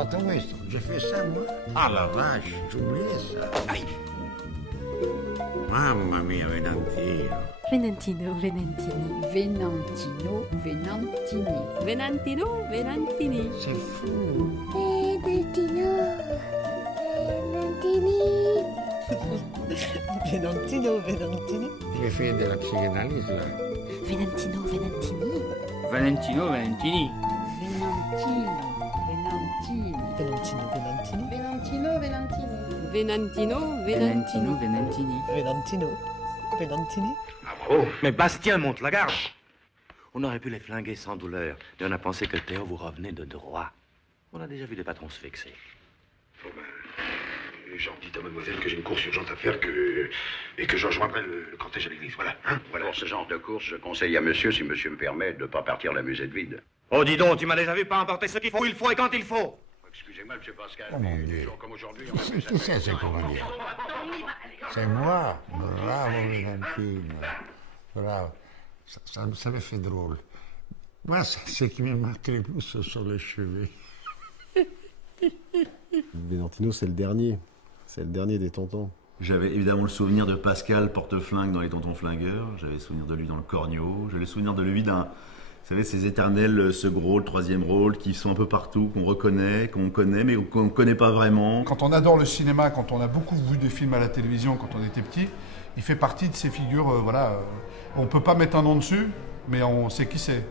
fatto questo, j'ai fait ça moi. Ah la vache, j'ai oublié ça. Aïe. Mamma mia, Venantino. Venantino, Venantini. Venantino, Venantini. Venantino, Venantini. C'est fou. Venantino, Venantini. Venantino, Venantini. J'ai fait de la psychanalyse là. Venantino, Venantini. Valentino, Valentini. Venantino, Venantini. Venantino, Venantini. Venantino, Venantini. Venantino, Valentino, Venantini. Valentini. Venantino, Venantini. Ah bravo. Mais Bastien monte la garde. On aurait pu les flinguer sans douleur. Mais on a pensé que Théo vous revenait de droit. On a déjà vu des patrons se vexer. Bon ben, j'en dis à mademoiselle que j'ai une course urgente à faire et que je rejoindrai le cortège à l'église. Voilà, hein, voilà. Pour ce genre de course, je conseille à monsieur, si monsieur me permet, de ne pas partir la musette vide. Oh, dis donc, tu m'as déjà vu pas emporter ce qu'il faut, où il faut et quand il faut. Excusez-moi, monsieur Pascal, Oh mon mais des Dieu. jours comme aujourd'hui, on a plus Qui c'est ce comédien? C'est moi. Bravo, Venantino. Bravo. Ça me fait drôle. Moi, ce qui me marque le plus, ce sont les cheveux. Venantino, c'est le dernier. C'est le dernier des tontons. J'avais évidemment le souvenir de Pascal Porte-Flingue dans Les Tontons Flingueurs. J'avais le souvenir de lui dans Le Corneau. J'avais le souvenir de lui d'un... Vous savez, ces éternels second rôle, troisième rôle, qui sont un peu partout, qu'on reconnaît, qu'on connaît, mais qu'on ne connaît pas vraiment. Quand on adore le cinéma, quand on a beaucoup vu des films à la télévision quand on était petit, il fait partie de ces figures, voilà. On ne peut pas mettre un nom dessus, mais on sait qui c'est.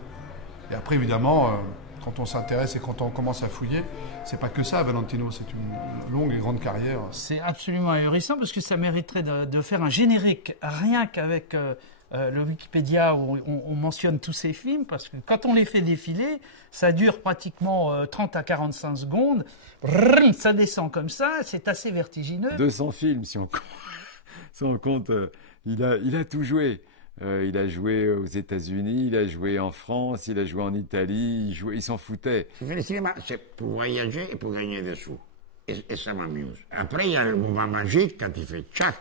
Et après, évidemment, quand on s'intéresse et quand on commence à fouiller, c'est pas que ça, Valentino, c'est une longue et grande carrière. C'est absolument ahurissant parce que ça mériterait de faire un générique rien qu'avec le Wikipédia où on mentionne tous ces films, parce que quand on les fait défiler, ça dure pratiquement 30 à 45 secondes, ça descend comme ça, c'est assez vertigineux. 200 films si on compte, il a tout joué. Il a joué aux États-Unis, il a joué en France, il a joué en Italie, il s'en foutait. Le cinéma, c'est pour voyager et pour gagner des sous. Et ça m'amuse. Après, il y a le moment magique quand il fait tchac,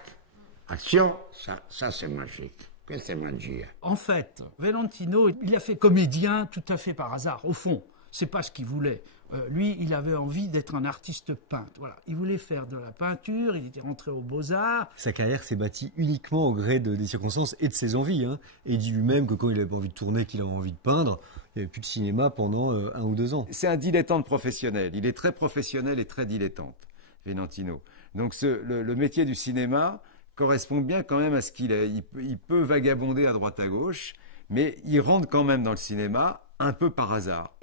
action, ça c'est magique. C'est magie. En fait, Valentino, il a fait comédien tout à fait par hasard. Au fond, c'est pas ce qu'il voulait. Lui, il avait envie d'être un artiste peintre. Voilà, il voulait faire de la peinture. Il était rentré aux Beaux-Arts. Sa carrière s'est bâtie uniquement au gré des circonstances et de ses envies. Hein. Et il dit lui-même que quand il avait envie de tourner, qu'il avait envie de peindre, il n'y avait plus de cinéma pendant 1 ou 2 ans. C'est un dilettante professionnel. Il est très professionnel et très dilettante, Valentino. Donc le métier du cinéma correspond bien quand même à ce qu'il est. Il peut vagabonder à droite à gauche, mais il rentre quand même dans le cinéma un peu par hasard.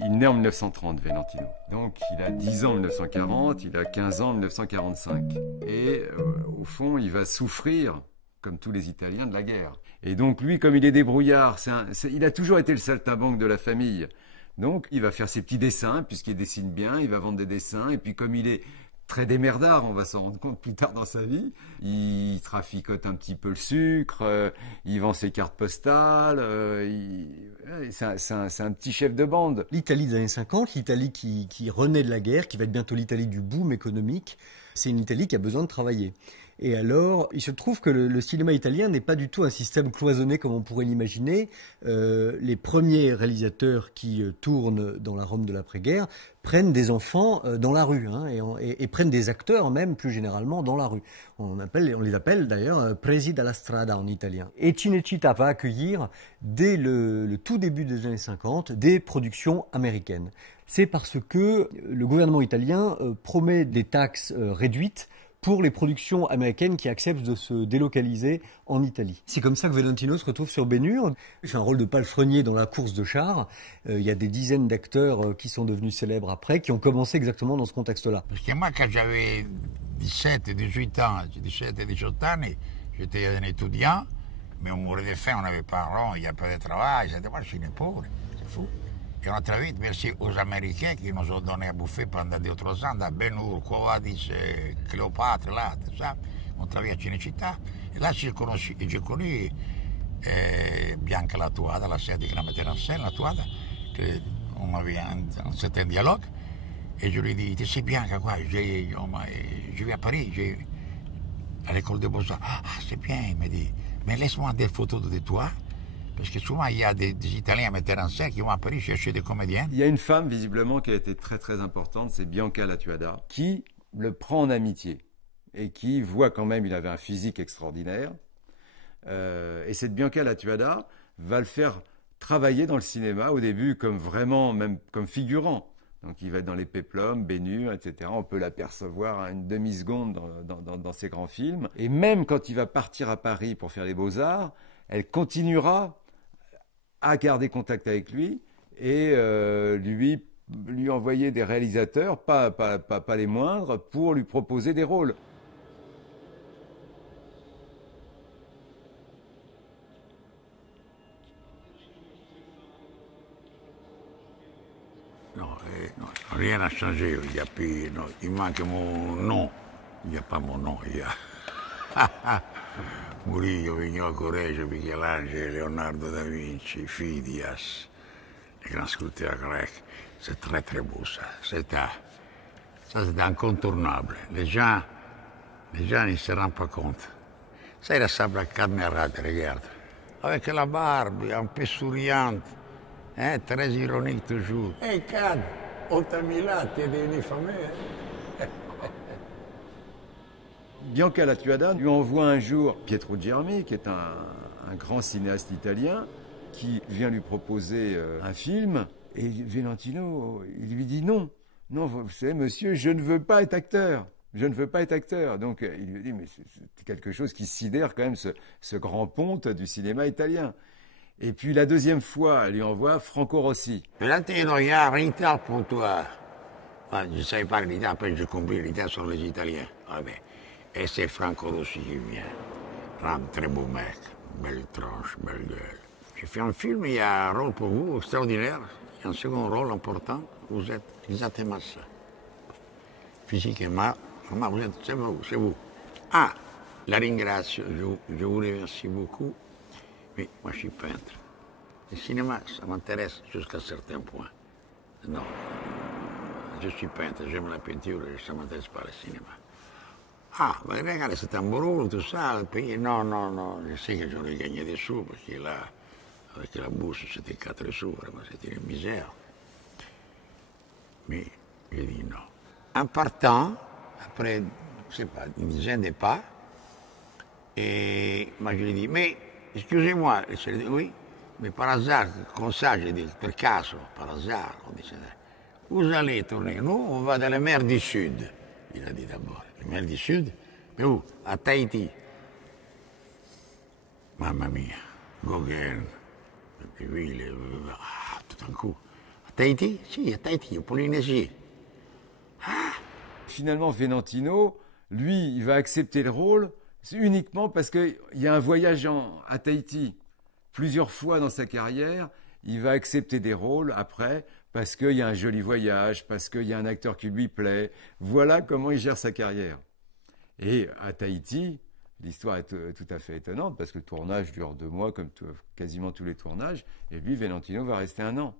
Il naît en 1930, Valentino. Donc il a 10 ans en 1940, il a 15 ans en 1945. Et au fond, il va souffrir, comme tous les Italiens, de la guerre. Et donc lui, comme il est débrouillard, il a toujours été le saltimbanque de la famille. Donc il va faire ses petits dessins, puisqu'il dessine bien, il va vendre des dessins, et puis comme il est très démerdard, on va s'en rendre compte plus tard dans sa vie, il traficote un petit peu le sucre, il vend ses cartes postales, c'est un petit chef de bande. L'Italie des années 50, l'Italie qui renaît de la guerre, qui va être bientôt l'Italie du boom économique, c'est une Italie qui a besoin de travailler. Et alors, il se trouve que le cinéma italien n'est pas du tout un système cloisonné comme on pourrait l'imaginer. Les premiers réalisateurs qui tournent dans la Rome de l'après-guerre prennent des enfants dans la rue, hein, et prennent des acteurs même plus généralement dans la rue. On les appelle d'ailleurs presi dalla strada en italien. Et Cinecittà va accueillir dès le tout début des années 50 des productions américaines. C'est parce que le gouvernement italien promet des taxes réduites pour les productions américaines qui acceptent de se délocaliser en Italie. C'est comme ça que Valentino se retrouve sur Ben-Hur. Il fait un rôle de palefrenier dans la course de chars. Il y a des dizaines d'acteurs qui sont devenus célèbres après, qui ont commencé exactement dans ce contexte-là. Parce que moi, quand j'avais 17 et 18 ans, 17 et 18 ans, j'étais un étudiant, mais on mourait de faim, on n'avait pas un rond, il n'y a pas de travail, moi je suis né pauvre, c'est fou. Et on a très vite, merci aux Américains qui nous ont donné à bouffer pendant 2 ou 3 ans, dans Ben-Hur, Covadis, Cléopâtre, là, tout ça. On travaillait à Cinecittà. Et là, j'ai connu Bianca Latuada, la sœur qui la mettait en scène, Latuada, qu'on avait un certain dialogue. Et je lui ai dit, tu sais Bianca, quoi, je vais à Paris, à l'école de Beaux-Arts. Ah, c'est bien, il m'a dit. Mais laisse-moi des photos de toi. Parce que souvent, il y a des Italiens metteurs en scène qui vont à Paris chercher des comédiens. Il y a une femme, visiblement, qui a été très très importante, c'est Bianca Latuada, qui le prend en amitié et qui voit quand même, il avait un physique extraordinaire. Et cette Bianca Latuada va le faire travailler dans le cinéma au début comme vraiment, même comme figurant. Donc il va être dans les péplums, Bénu, etc. On peut l'apercevoir à une demi-seconde dans ses grands films. Et même quand il va partir à Paris pour faire les Beaux-Arts, elle continuera à garder contact avec lui et lui envoyer des réalisateurs, pas les moindres, pour lui proposer des rôles. Non, rien n'a changé. Il y a plus, non, il manque mon nom. Il n'y a pas mon nom. Il y a Murillo, Vigneault, Correggio, Michelangelo, Leonardo da Vinci, Phidias, les grands sculpteurs grecs. C'est très très beau ça. C'est incontournable. Les gens ne se rendent pas compte. Ça, il ressemble à Carnerade, regarde. Avec la barbe, un peu souriante, hein, très ironique toujours. Hey, Cad, on t'a mis là, t'es devenu fameux. Hein? Bianca Latuada lui envoie un jour Pietro Germi, qui est un grand cinéaste italien, qui vient lui proposer un film. Et Valentino, il lui dit non. Non, vous savez, monsieur, je ne veux pas être acteur. Je ne veux pas être acteur. Donc, il lui dit, mais c'est quelque chose qui sidère quand même ce grand ponte du cinéma italien. Et puis, la deuxième fois, elle lui envoie Franco Rossi. Valentino, il y a un retard pour toi. Je ne savais pas l'Italie, après j'ai compris, l'Italie sont les Italiens. Ah ben. Et c'est Franco Rossi qui vient. Un très beau mec, belle tranche, belle gueule. J'ai fait un film, il y a un rôle pour vous extraordinaire. Il y a un second rôle important. Vous êtes exactement ça. Physiquement, vous êtes, c'est vous. Ah, la ringrazio, je vous remercie beaucoup. Mais moi, je suis peintre. Le cinéma, ça m'intéresse jusqu'à un certain point. Non, je suis peintre, j'aime la peinture, ça ne m'intéresse pas le cinéma. Ah, mais regarde, c'est un beau rôle, tout ça, le pays. Non, je sais que j'aurais gagné des sous, parce que là, avec la bourse, c'était 4 sous, vraiment, c'était une misère. Mais j'ai dit non. En partant, après, je ne sais pas, une dizaine de pas, et moi je lui ai dit, mais, excusez-moi, je lui ai dit, oui, mais par hasard, comme ça, j'ai dit, per caso, par hasard, on dit ça. Vous allez tourner, nous, on va dans la mer du Sud, il a dit d'abord. La mer du Sud, mais où? À Tahiti. Mamma mia, Gauguin, lui, tout d'un coup. À Tahiti? Si, à Tahiti, en Polynésie. Ah. Finalement, Valentino, lui, il va accepter le rôle uniquement parce qu'il y a un voyage à Tahiti. Plusieurs fois dans sa carrière, il va accepter des rôles après parce qu'il y a un joli voyage, parce qu'il y a un acteur qui lui plaît. Voilà comment il gère sa carrière. Et à Tahiti, l'histoire est tout à fait étonnante parce que le tournage dure 2 mois, comme quasiment tous les tournages, et lui, Valentino, va rester 1 an.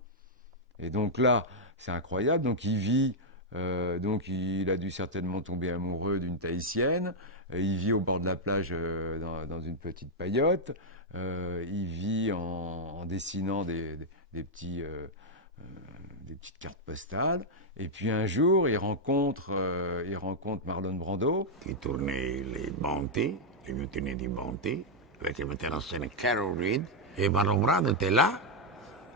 Et donc là, c'est incroyable. Donc il vit, donc il a dû certainement tomber amoureux d'une Tahitienne. Il vit au bord de la plage dans une petite paillote. Il vit en dessinant des petites cartes postales. Et puis un jour, il rencontre Marlon Brando. Qui tournait les Bounty, les mutineers du Bounty, avec le metteur en scène Carol Reed. Et Marlon Brando était là.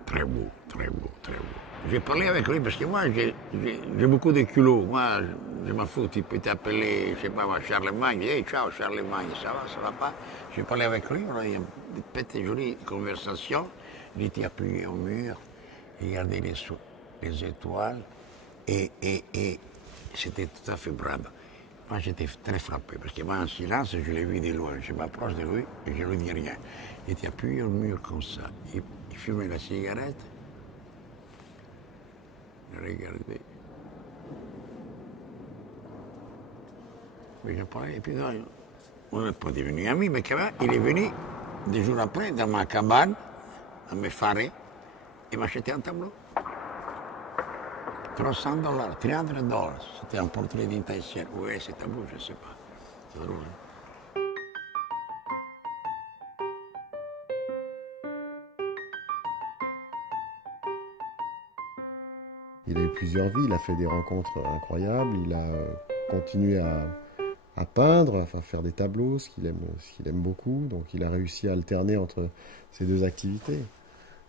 Très beau, très beau, très beau. J'ai parlé avec lui parce que moi, j'ai beaucoup de culot. Moi, je m'en fous. Tu peux t'appeler, je sais pas, Charlemagne. Hey, ciao, Charlemagne, ça va pas? J'ai parlé avec lui, on a eu une petite jolie conversation. Il était appuyé au mur, il regardait les étoiles, et c'était tout à fait Brando. Moi, j'étais très frappé, parce que moi, en silence, je l'ai vu de loin. Je m'approche de lui et je ne lui dis rien. Il était appuyé au mur comme ça. Il fumait la cigarette. Regardez. Mais je parlais, et puis non, on n'est pas devenu amis, mais quand même, il est venu 2 jours après dans ma cabane, à me farer, et m'a acheté un tableau. $300, $300. C'était un portrait d'une Tahitienne. Oui, c'est tableau, je ne sais pas. C'est drôle. Hein? Il a eu plusieurs vies, il a fait des rencontres incroyables, il a continué à peindre, enfin faire des tableaux, ce qu'il aime beaucoup. Donc il a réussi à alterner entre ces deux activités.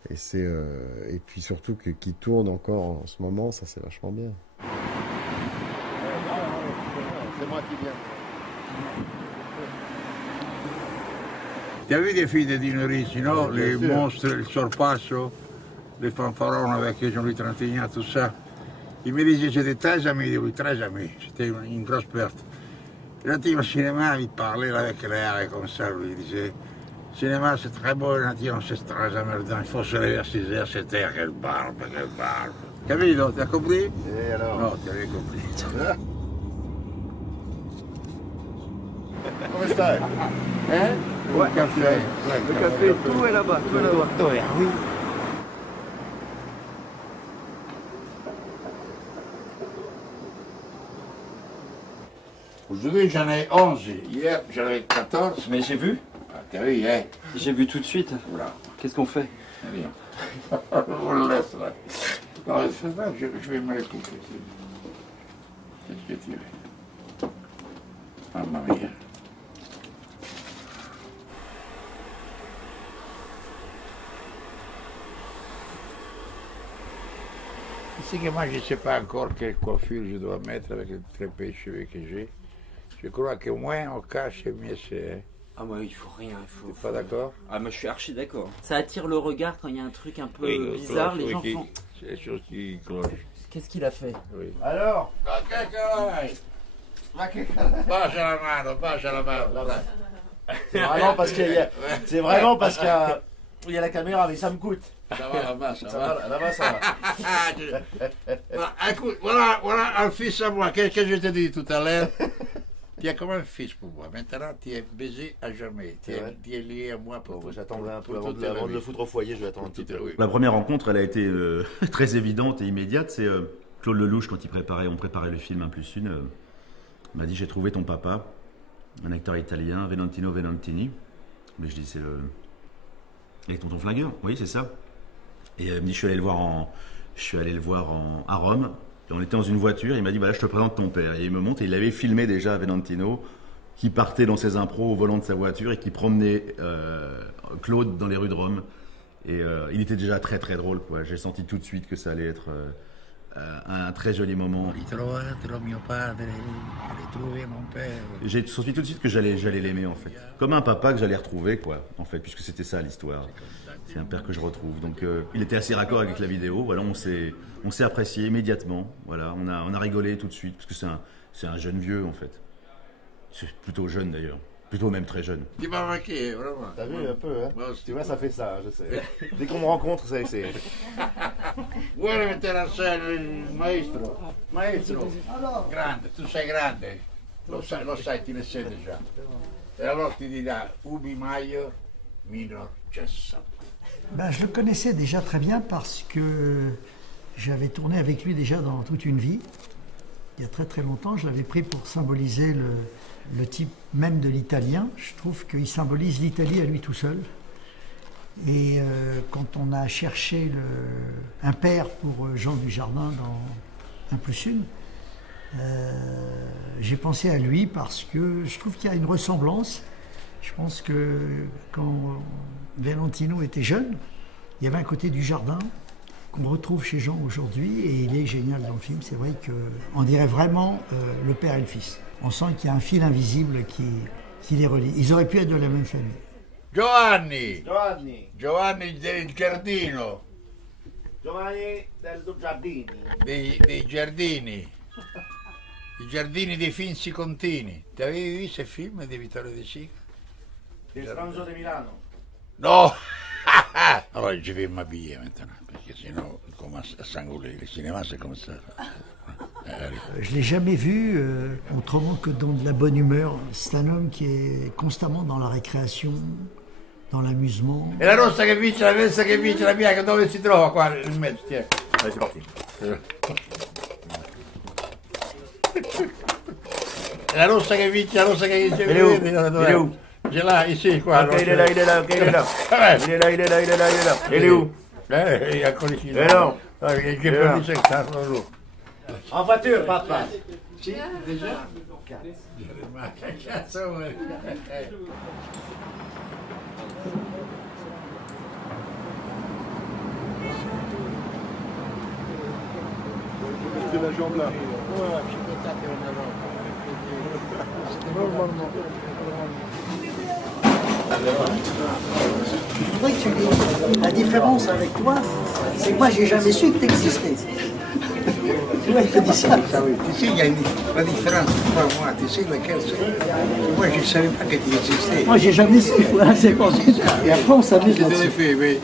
Et puis surtout qu'il tourne encore en ce moment, ça c'est vachement bien. C'est moi qui viens. Tu as vu des films de Dino Ricci, non? Les monstres, il sorpasso, les fanfarons avec Jean-Louis Trintignant, tout ça. Il me disait, j'étais très ami de lui, très ami. C'était une grosse perte. Et là, au cinéma, il parlait avec l'air comme ça, lui. Il disait, le cinéma, c'est très beau, on c'est très emmerdant, il faut se lever à 6 heures, 7 heures, quelle barbe, quelle barbe. Capito? T'as compris? Et alors? Non, tu avais compris. Come stai? Ouais, le café. Le café, tout est là-bas. Tout est là-bas. Oui. Aujourd'hui, j'en ai 11. Hier, j'en avais 14. Mais j'ai vu. Ah, t'as vu, hein? J'ai vu tout de suite. Voilà. Qu'est-ce qu'on fait? Rien. On le laisse là. Non, c'est ça, je vais me les couper. Qu'est-ce que tu veux? Mamma mia. C'est que moi, je ne sais pas encore quelle coiffure je dois mettre avec les très peu de cheveux que j'ai. Je crois que moins on cache, mieux c'est. Ah moi il faut rien, il faut... T'es pas d'accord? Ah moi je suis archi d'accord. Ça attire le regard quand il y a un truc un peu Oui, bizarre, cloche, les gens oui, font... C'est des choses qui clochent. Qu'est-ce qu'il a fait? Oui. Alors? Bacia la mano, bacia la mano. C'est vraiment parce qu'il y a... C'est vraiment parce qu'il y a la caméra, mais ça me coûte. Ça va là-bas, ça va. Là-bas, ça va. Voilà, écoute, voilà un fils à moi. Qu'est-ce que je t'ai dit tout à l'heure? Tu es comme un fils pour moi. Maintenant, tu es baisé à jamais. Tu es lié à moi pour J'attendrai un peu avant de le foutre au foyer, je vais attendre un petit peu. La première rencontre, elle a été très évidente et immédiate. C'est Claude Lelouch, quand on préparait le film 1 + 1, m'a dit, j'ai trouvé ton papa, un acteur italien, Venantino Venantini. Mais je dis, c'est le... Avec Tonton Flingueur, oui, c'est ça. Et il me dit, je suis allé le voir à Rome. Et on était dans une voiture, il m'a dit, bah là, je te présente ton père. Et il me montre, et il avait filmé déjà Venantino, qui partait dans ses impros au volant de sa voiture et qui promenait Claude dans les rues de Rome. Et il était déjà très très drôle, quoi. J'ai senti tout de suite que ça allait être un très joli moment. J'ai senti tout de suite que j'allais l'aimer, en fait. Comme un papa que j'allais retrouver, quoi, en fait, puisque c'était ça l'histoire. C'est un père que je retrouve. Donc il était assez raccord avec la vidéo. Voilà, on s'est apprécié immédiatement. Voilà, on a rigolé tout de suite, parce que c'est un jeune vieux, en fait. C'est plutôt jeune, d'ailleurs. Plutôt même très jeune. Tu m'as marqué, vraiment. T'as vu un peu, hein? Bon, tu vois, ça fait ça, je sais. Dès qu'on me rencontre, c'est... Vuoi mettere a scena il maestro? Maestro, grande, tu sei grande. Lo sai, ti ne sei già. E allora ti dirà Ubi Maior minor cessato. Ben, je le connaissais déjà très bien parce que j'avais tourné avec lui déjà dans toute une vie. Il y a très très longtemps, je l'avais pris pour symboliser le type même de l'italien. Je trouve qu'il symbolise l'Italie à lui tout seul. Et quand on a cherché un père pour Jean Dujardin dans 1 + 1, j'ai pensé à lui parce que je trouve qu'il y a une ressemblance. Je pense que quand Venantino était jeune, il y avait un côté Dujardin qu'on retrouve chez Jean aujourd'hui et il est génial dans le film. C'est vrai qu'on dirait vraiment le père et le fils. On sent qu'il y a un fil invisible qui les relie. Ils auraient pu être de la même famille. Giovanni del Giardino. Giovanni del Giardini. Dei giardini. I giardini dei Finzi Contini. Ti avevi visto il film di Vittorio De Sica? Il Franzo di Milano. No! Alors je vais m'habiller maintenant, parce que sinon on commence à s'enrouler. Le cinéma c'est comme ça. Je ne l'ai jamais vu autrement que dans de la bonne humeur. C'est un homme qui est constamment dans la récréation, dans l'amusement. E la rossa che vince, la messa che vince, la bianca, dove si trova qua nel mezzo? Tieni. Allez, c'est parti. La rossa che vince, la rossa che vince. Il est où? Ce l'ha, ici, qua. Ok, il est là. Il est là. Il est où? Il y a quelqu'un qui non. Che per dire che loro. En voiture, papa. Sì, déjà? Ma che cazzo vuoi? Mettez la jambe là. Normalement. Je voudrais que tu dises, la différence avec toi, c'est que moi j'ai jamais su que tu existais. Tu vois, il te dit ça. Tu sais, il y a la différence entre moi, tu sais laquelle c'est. Moi, je ne savais pas que tu existais. Moi j'ai jamais su, voilà, c'est bon. Et après on s'amuse là-dessus. Fait, mais.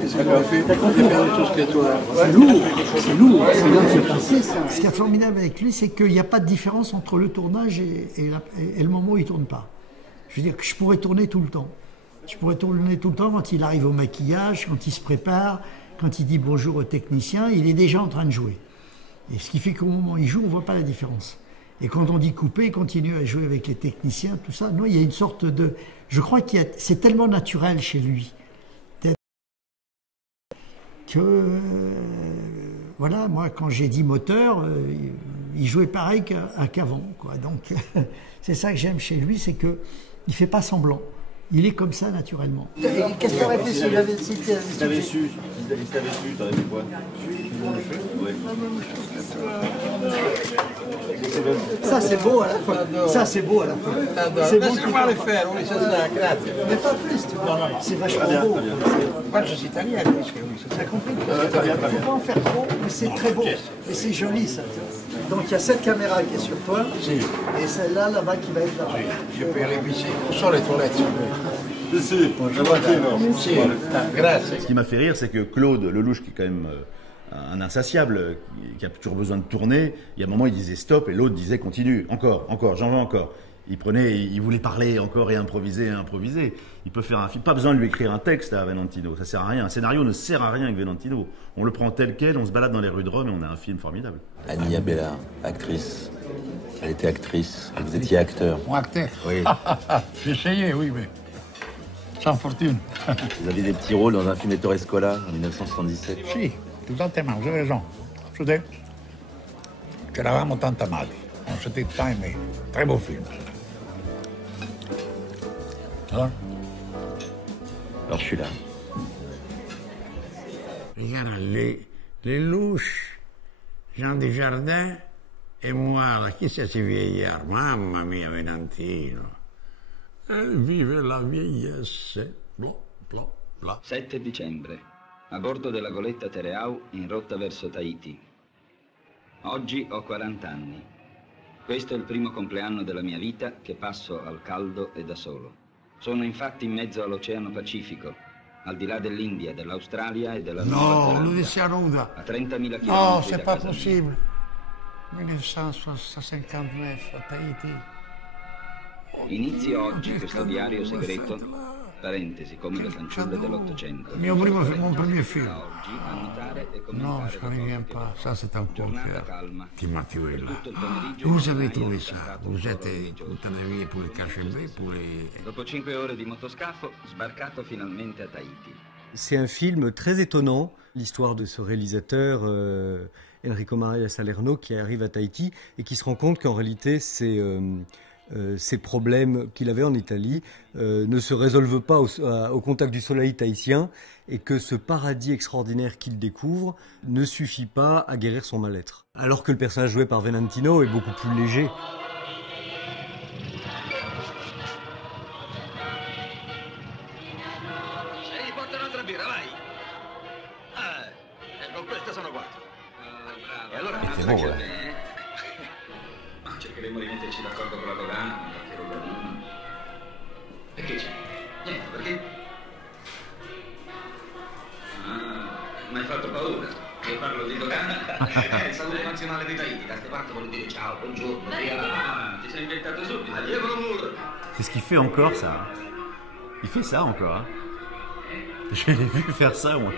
T'as compris faire des choses que toi. C'est lourd, c'est lourd, ça vient de se passer ça. Ce qui est formidable avec lui, c'est qu'il n'y a pas de différence entre le tournage et le moment où il ne tourne pas. Je veux dire que je pourrais tourner tout le temps. Je pourrais tourner tout le temps quand il arrive au maquillage, quand il se prépare, quand il dit bonjour au technicien, il est déjà en train de jouer. Et ce qui fait qu'au moment où il joue, on ne voit pas la différence. Et quand on dit couper, il continue à jouer avec les techniciens, tout ça. Non, il y a une sorte de... Je crois que c'est tellement naturel chez lui. Que, voilà, moi, quand j'ai dit moteur, il jouait pareil qu'avant, quoi. Donc, c'est ça que j'aime chez lui, c'est qu'il ne fait pas semblant. Il est comme ça, naturellement. Qu'est-ce que tu aurais fait si j'avais su? Si t'avais su, t'aurais fait quoi? Ouais. Ça, c'est beau à la fin. Ça, c'est beau à la fin. C'est beau. Laisse-moi le faire, oui, c'est ça, grazie. Mais pas plus, tu vois. C'est vachement beau. Moi, je suis italien, puisque oui, c'est ça. T'as compris? Il ne faut pas en faire trop, mais c'est très beau. Et c'est joli, ça. Donc, il y a cette caméra qui est sur toi. Et celle-là, là-bas, qui va être là. Je peux aller pisser. Où sont les toilettes? Ce qui m'a fait rire, c'est que Claude Lelouch, qui est quand même un insatiable, qui a toujours besoin de tourner, il y a un moment, il disait stop, et l'autre disait continue, encore, j'en veux encore. Il voulait parler encore et improviser. Il peut faire un film. Pas besoin de lui écrire un texte à Venantino, ça sert à rien. Un scénario ne sert à rien avec Venantino. On le prend tel quel, on se balade dans les rues de Rome et on a un film formidable. Ania Bella, actrice. Elle était actrice, et vous étiez acteur. Moi, acteur? Oui. J'ai essayé, oui, mais sans fortune. Vous aviez des petits rôles dans un film Ettore Scola en 1977. Sì, esattamente, vous avez raison. Vedete? C'eravamo tanto amati, on s'était tant aimés. Très beau film. Alors je suis là. Regarde, les louches, Jean Desjardins et moi, là, qui c'est ces vieillards? Mamma mia, Venantino. Vive la vieillesse. Bla, bla, bla. 7 dicembre. A bordo della goletta Tereau in rotta verso Tahiti. Oggi ho 40 anni. Questo è il primo compleanno della mia vita che passo al caldo e da solo. Sono infatti in mezzo all'Oceano Pacifico, al di là dell'India, dell'Australia e della Nuova Zelanda. A 30.000 km No, c'est pas possible. 1959 a Tahiti. Inizio oggi questo diario segreto, parentesi, come le fanciulle dell'Ottocento. Mon premier film. Oggi a notare e Non, je commentare connais bien pas. Ça, c'est un concert qui m'a tué là. Vous avez trouvé ça? Vous êtes toute la vie pour les KGB, pour les... Dopo 5 ore di motoscafo, sbarcato finalmente a Tahiti. C'est un film très étonnant, l'histoire de ce réalisateur Enrico Maria Salerno qui arrive à Tahiti et qui se rend compte qu'en réalité ces problèmes qu'il avait en Italie ne se résolvent pas au contact du soleil tahitien et que ce paradis extraordinaire qu'il découvre ne suffit pas à guérir son mal-être. Alors que le personnage joué par Venantino est beaucoup plus léger. C'est bon, ouais. Cercheremo di metterci d'accordo con la dogana, con qualche roba. Perché c'è? Niente, perché? Mi hai fatto paura. Io parlo di dogana. Il saluto nazionale di Tahiti. Da queste parti vuol dire ciao, buongiorno, via. Ti sei inventato subito. Addio Bromur. C'est ce qu'il fait encore, ça. Il fait ça encore, hein. Je l'ai vu faire ça, moi.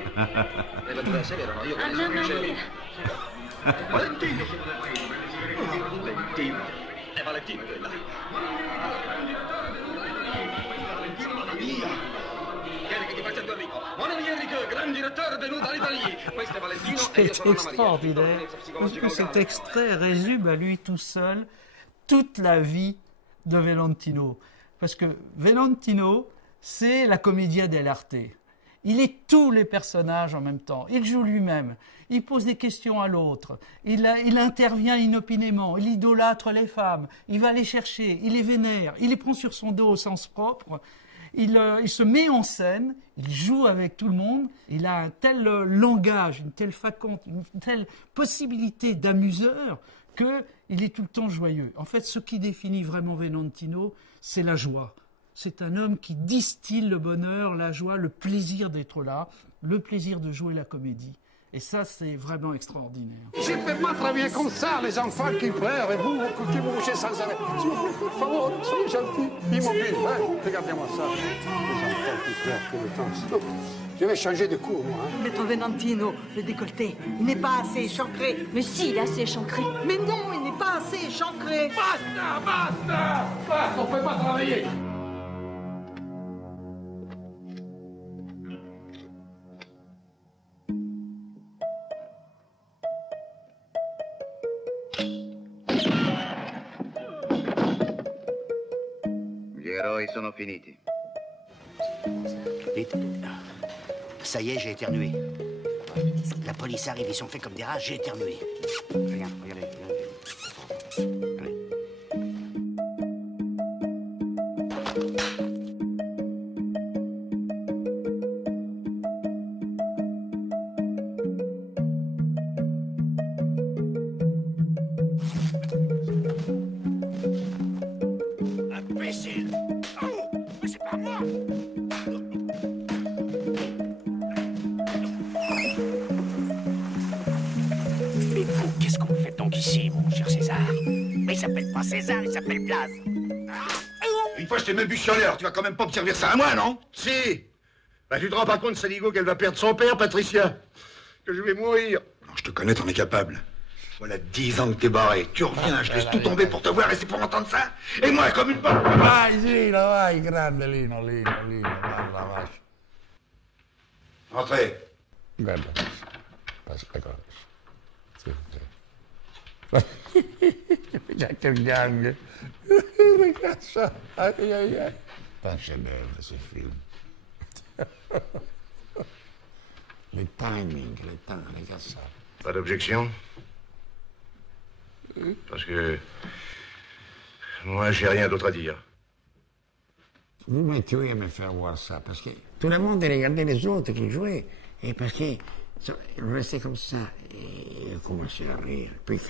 Deve essere vero, no? Io penso che c'è. Valentino! Valentino! È Valentino quella! Valentino, mamma mia! Vieni che ti faccio il tuo amico! Buona mia Enrico, grande! C'est extraordinaire, parce que cet extrait résume à lui tout seul toute la vie de Valentino. Parce que Valentino, c'est la commedia dell'arte. Il est tous les personnages en même temps. Il joue lui-même. Il pose des questions à l'autre. Il intervient inopinément. Il idolâtre les femmes. Il va les chercher. Il les vénère. Il les prend sur son dos au sens propre. Il se met en scène. Il joue avec tout le monde. Il a un tel langage, une telle faconde, une telle possibilité d'amuseur qu'il est tout le temps joyeux. En fait, ce qui définit vraiment Valentino, c'est la joie. C'est un homme qui distille le bonheur, la joie, le plaisir d'être là, le plaisir de jouer la comédie. Et ça, c'est vraiment extraordinaire. Je ne peux pas travailler comme ça, les enfants qui pleurent et vous qui vous bougez sans arrêt. S'il vous plaît, por favor, soyez gentil, immobile. Hein? Regardez-moi ça, les enfants qui pleurent tout le temps. Je vais changer de cours, moi. Hein? Maître Valentino, le décolleté, il n'est pas assez échancré. Mais si, il est assez échancré. Mais non, il n'est pas assez échancré. Basta, basta, basta, on ne peut pas travailler. Gli eroi sono finiti. Ça y est, j'ai éternué. La police arrive, ils sont faits comme des rats, j'ai éternué. Regarde, regardez. Allez. Imbécile! Oh, mais c'est pas moi! Mais vous, qu'est-ce que vous faites donc ici, mon cher César? Mais il s'appelle pas César, il s'appelle Blas. Une fois, je t'ai même vu sur l'heure. Tu vas quand même pas me servir ça à moi, non? Si! Bah, tu te rends pas compte, Saligo, qu'elle va perdre son père, Patricia? Que je vais mourir? Non, je te connais, t'en es capable. Voilà 10 ans que t'es barré. Tu reviens, je laisse tout tomber pour te voir et c'est pour entendre ça? Et moi, comme une porte. Vai, Lino, vai, grande Lino, la vache. Entrez. Guarda, ecco. Già che gang. Ragazza, ai ai ai. Pas un chef-d'œuvre, ce film. Les timings, ragazza. Pas d'objection? Parce que moi, j'ai rien d'autre à dire. Vous m'avez à me faire voir ça, parce que tout le monde regardait les autres qui jouaient, et parce que on restait comme ça, et on commençait à rire. Puis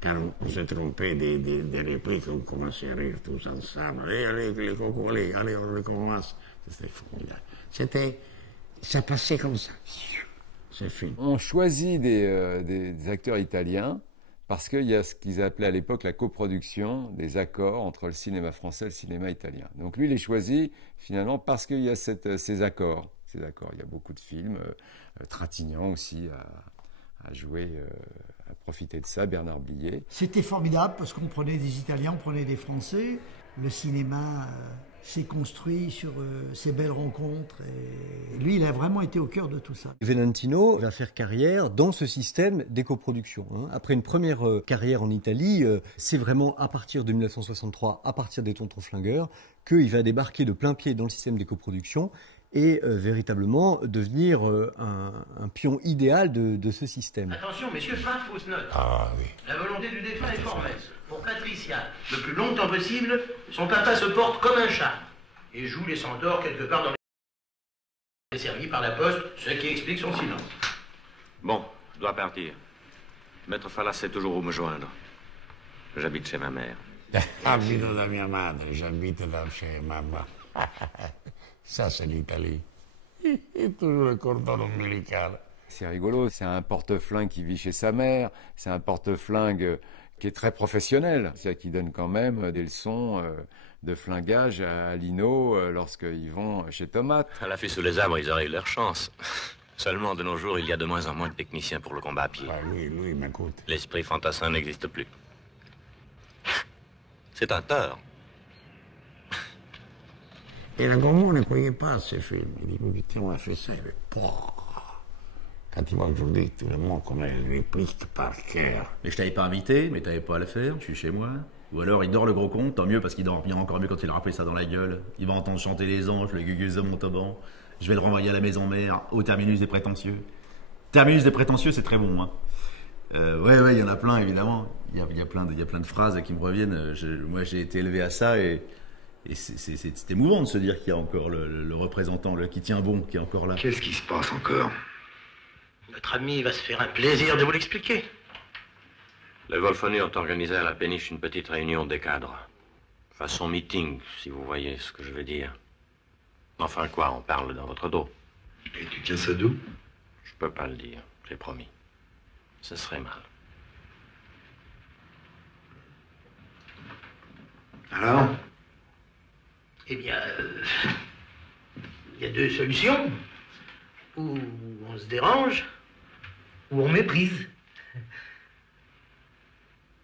quand on se trompait des répliques, on commençait à rire tous ensemble. Allez, les cocos, allez, on recommence. C'était formidable. Ça passait comme ça. C'est fini. On choisit des acteurs italiens parce qu'il y a ce qu'ils appelaient à l'époque la coproduction des accords entre le cinéma français et le cinéma italien. Donc lui, il est choisi finalement parce qu'il y a ces accords. Il y a beaucoup de films. Trintignant aussi a joué, a profité de ça, Bernard Blier. C'était formidable parce qu'on prenait des Italiens, on prenait des Français. Le cinéma s'est construit sur ces belles rencontres et lui, il a vraiment été au cœur de tout ça. Valentino va faire carrière dans ce système des coproductions. Après une première carrière en Italie, c'est vraiment à partir de 1963, à partir des Tontons Flingueurs, qu'il va débarquer de plein pied dans le système des coproductions et véritablement devenir un pion idéal de ce système. Attention, messieurs, fin fausse note. Ah oui. La volonté du défunt est formelle. Pour Patricia, le plus longtemps possible, son papa se porte comme un chat et joue les centaures quelque part dans les... servi par la poste, ce qui explique son silence. Bon, je dois partir. Maître Fallas sait toujours où me joindre. J'habite chez ma mère. Abito da mia madre, j'habite chez maman. Ça, c'est l'Italie. Et toujours le cordon ombilical. C'est rigolo, c'est un porte-flingue qui vit chez sa mère, c'est un porte-flingue qui est très professionnel, c'est-à-dire qui donne quand même des leçons de flingage à Lino lorsqu'ils vont chez Tomate. À la fille sous les arbres, ils auraient eu leur chance. Seulement, de nos jours, il y a de moins en moins de techniciens pour le combat à pied. Ah oui, m'écoute. L'esprit fantassin n'existe plus. C'est un tort. Et la gomme ne croyait pas à ces films. Il dit, tiens, on a fait ça. Il dit, Quand tu vois aujourd'hui, tout le monde connaît les répliques par cœur. Mais je t'avais pas invité, mais t'avais pas à le faire, je suis chez moi. Ou alors il dort le gros con, tant mieux parce qu'il dormira encore mieux quand il a rappelé ça dans la gueule. Il va entendre chanter les anges, le gugus de Montauban. Je vais le renvoyer à la maison mère, au terminus des prétentieux. Terminus des prétentieux, c'est très bon, hein. Ouais, il y en a plein, évidemment. Il y a plein de phrases qui me reviennent. Moi, j'ai été élevé à ça et c'est émouvant de se dire qu'il y a encore le représentant qui tient bon, qui est encore là. Qu'est-ce qui se passe encore? Notre ami va se faire un plaisir de vous l'expliquer. Les Wolfenus ont organisé à la péniche une petite réunion des cadres. Façon meeting, si vous voyez ce que je veux dire. Enfin quoi, on parle dans votre dos. Et tu tiens ça d'où? Je peux pas le dire, j'ai promis. Ce serait mal. Alors? Eh bien, il y a deux solutions. Ou on se dérange, ou on méprise.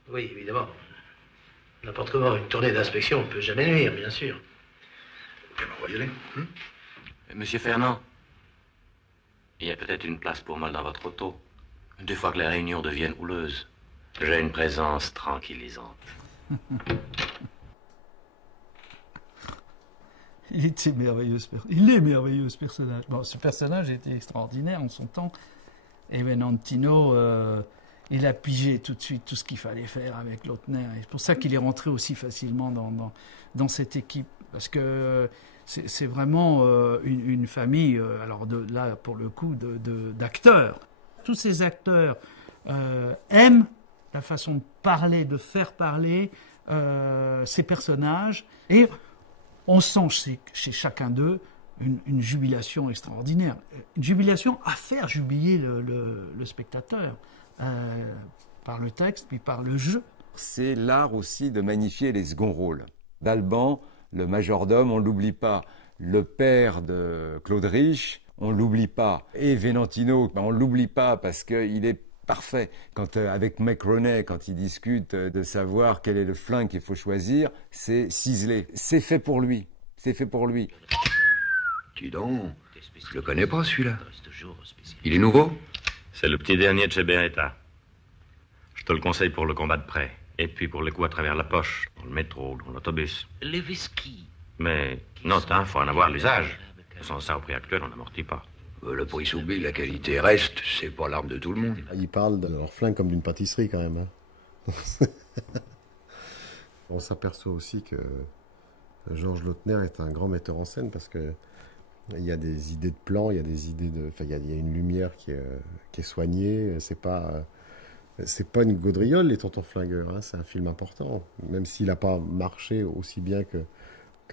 Oui, évidemment. N'importe comment, une tournée d'inspection ne peut jamais nuire, bien sûr. On va y aller. Monsieur Fernand, il y a peut-être une place pour moi dans votre auto. Une fois que les réunions deviennent houleuses, j'ai une présence tranquillisante. Il était merveilleux, il est merveilleux ce personnage. Bon, ce personnage était extraordinaire en son temps. Et Venantino, il a pigé tout de suite tout ce qu'il fallait faire avec Lautner. Et c'est pour ça qu'il est rentré aussi facilement dans cette équipe. Parce que c'est vraiment une famille, alors là, pour le coup, d'acteurs. Tous ces acteurs aiment la façon de parler, de faire parler ces personnages. Et on sent chez chacun d'eux une jubilation extraordinaire. Une jubilation à faire jubiler le spectateur par le texte puis par le jeu. C'est l'art aussi de magnifier les seconds rôles. D'Alban, le majordome, on ne l'oublie pas. Le père de Claude Rich, on ne l'oublie pas. Et Venantino, on ne l'oublie pas parce qu'il est parfait. Quand, avec McRoney, quand il discute de savoir quel est le flingue qu'il faut choisir, c'est ciselé. C'est fait pour lui. C'est fait pour lui. Dis donc, je le connais pas celui-là. Il est nouveau? C'est le petit dernier de chez Beretta. Je te le conseille pour le combat de près. Et puis pour les coups à travers la poche, dans le métro, dans l'autobus. Les whisky. Mais note, faut en avoir l'usage. Sans ça, au prix actuel, on n'amortit pas. Le prix s'oublie, la qualité reste. C'est pas l'arme de tout le monde. Il parle de leur flingue comme d'une pâtisserie quand même. Hein. On s'aperçoit aussi que Georges Lautner est un grand metteur en scène parce que il y a des idées de plans, il y a des idées de, enfin, il y a une lumière qui est soignée. C'est pas une gaudriole, Les Tontons Flingueurs. Hein. C'est un film important, même s'il n'a pas marché aussi bien que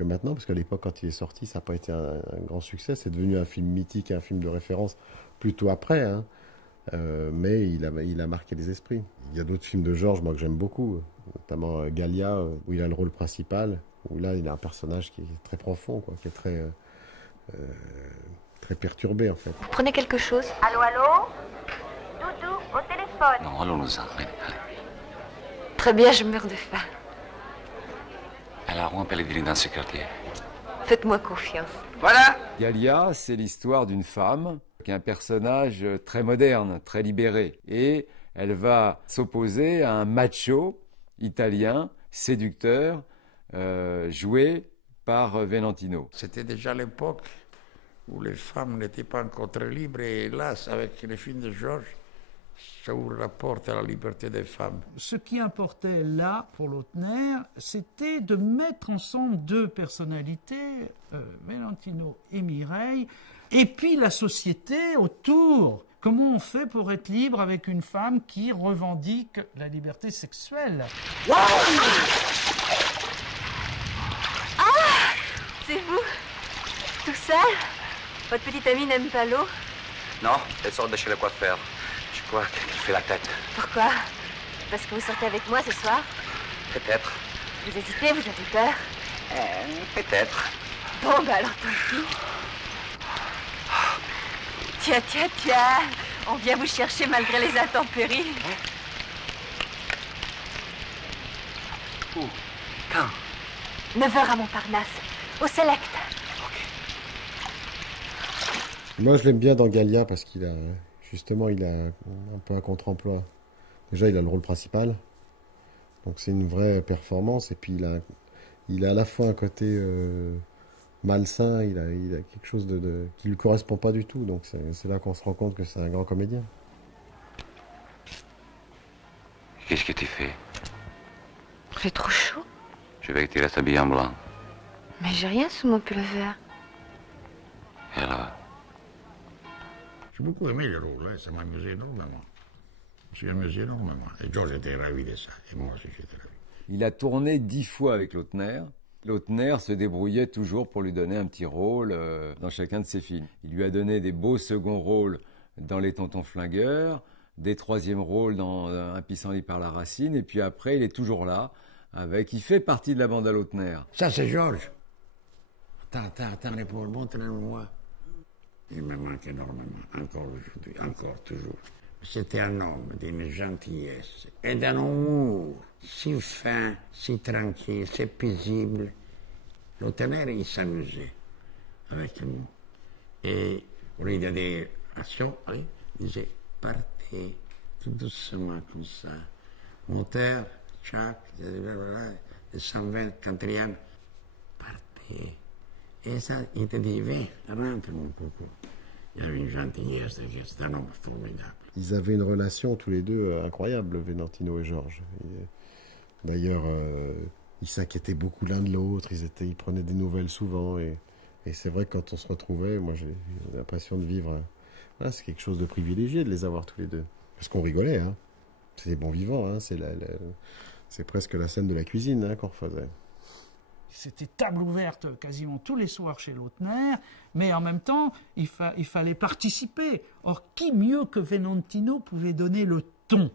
maintenant, parce qu'à l'époque, quand il est sorti, ça n'a pas été un grand succès. C'est devenu un film mythique, un film de référence plutôt après. Hein. Mais il a marqué les esprits. Il y a d'autres films de Georges, moi, que j'aime beaucoup, notamment Gallia, où il a le rôle principal, où là, il a un personnage qui est très profond, quoi, qui est très perturbé, en fait. Prenez quelque chose. Allô, allô? Doudou, au téléphone. Non, allons-nous-en. Très bien, je meurs de faim. Alors, où on peut les dîner dans ce quartier? Faites-moi confiance. Voilà. Gallia, c'est l'histoire d'une femme qui est un personnage très moderne, très libéré. Et elle va s'opposer à un macho italien, séducteur, joué par Venantino. C'était déjà l'époque où les femmes n'étaient pas encore très libres. Et hélas, avec les films de Georges, ça ouvre la porte à la liberté des femmes. Ce qui importait là, pour Lautner, c'était de mettre ensemble deux personnalités, Venantino et Mireille, et puis la société autour. Comment on fait pour être libre avec une femme qui revendique la liberté sexuelle? C'est vous? Tout seul? Votre petite amie n'aime pas l'eau? Non, elle sort de chez le coiffeur. Je crois qu'elle fait la tête. Pourquoi? Parce que vous sortez avec moi ce soir? Peut-être. Vous hésitez, vous avez peur? Peut-être. Bon, bah alors tant pis. Tiens, on vient vous chercher malgré les intempéries. Où? Quand? 9h à Montparnasse, au Select. Moi, je l'aime bien dans Gallia parce qu'il a, justement, il a un peu un contre-emploi. Déjà, il a le rôle principal, donc c'est une vraie performance. Et puis, il a à la fois un côté malsain, il a quelque chose qui lui correspond pas du tout. Donc, c'est là qu'on se rend compte que c'est un grand comédien. Qu'est-ce que tu fais? C'est trop chaud. Je vais que tu restes habillé en blanc. Mais j'ai rien sous mon pullover. Et là? J'ai beaucoup aimé le rôle, hein. Ça m'a amusé énormément. Je me suis amusé énormément. Et Georges était ravi de ça. Et moi aussi, j'étais ravi. Il a tourné 10 fois avec Lautner. Lautner se débrouillait toujours pour lui donner un petit rôle dans chacun de ses films. Il lui a donné des beaux seconds rôles dans Les Tontons Flingueurs, des troisièmes rôles dans Un pissenlit par la racine, et puis après, il est toujours là. Il fait partie de la bande à Lautner. Ça, c'est Georges. Attends, l'épaule, montre-le-moi. Il me manque énormément, encore aujourd'hui, encore, toujours. C'était un homme d'une gentillesse et d'un humour si fin, si tranquille, si paisible. Lautner, il s'amusait avec nous. Et au lieu de dire action, il disait partez tout doucement comme ça. Moteur, tchac, le 120, quatrième, partez. Et ça, il te dit, viens, rentre mon coco. Il avait une gentillesse, c'était un homme formidable. Ils avaient une relation tous les deux incroyable, Venantino et Georges. D'ailleurs, ils s'inquiétaient beaucoup l'un de l'autre, ils prenaient des nouvelles souvent. Et c'est vrai que quand on se retrouvait, moi j'ai l'impression de vivre... Voilà, c'est quelque chose de privilégié de les avoir tous les deux. Parce qu'on rigolait, hein. C'est des bons vivants, hein. C'est presque la scène de la cuisine hein, qu'on refaisait. C'était table ouverte quasiment tous les soirs chez Lautner, mais en même temps, il fallait participer. Or, qui mieux que Venantino pouvait donner le ton?